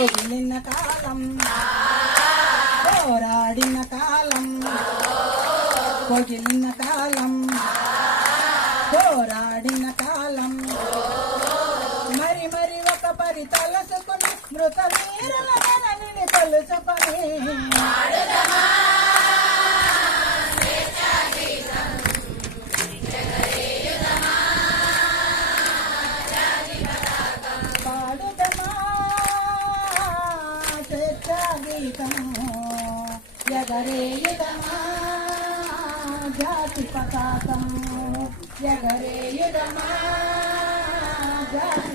కోగిలిన కాలం పోరాడిన కాలం కోగిలిన కాలం పోరాడిన కాలం మరి మరి ఒక పరి తలసుకుని మృత వీరుల జననిని తలుచుకొని ఎగరేయుదమా జాతి పతాకము ఎగరేయుదమా జాతి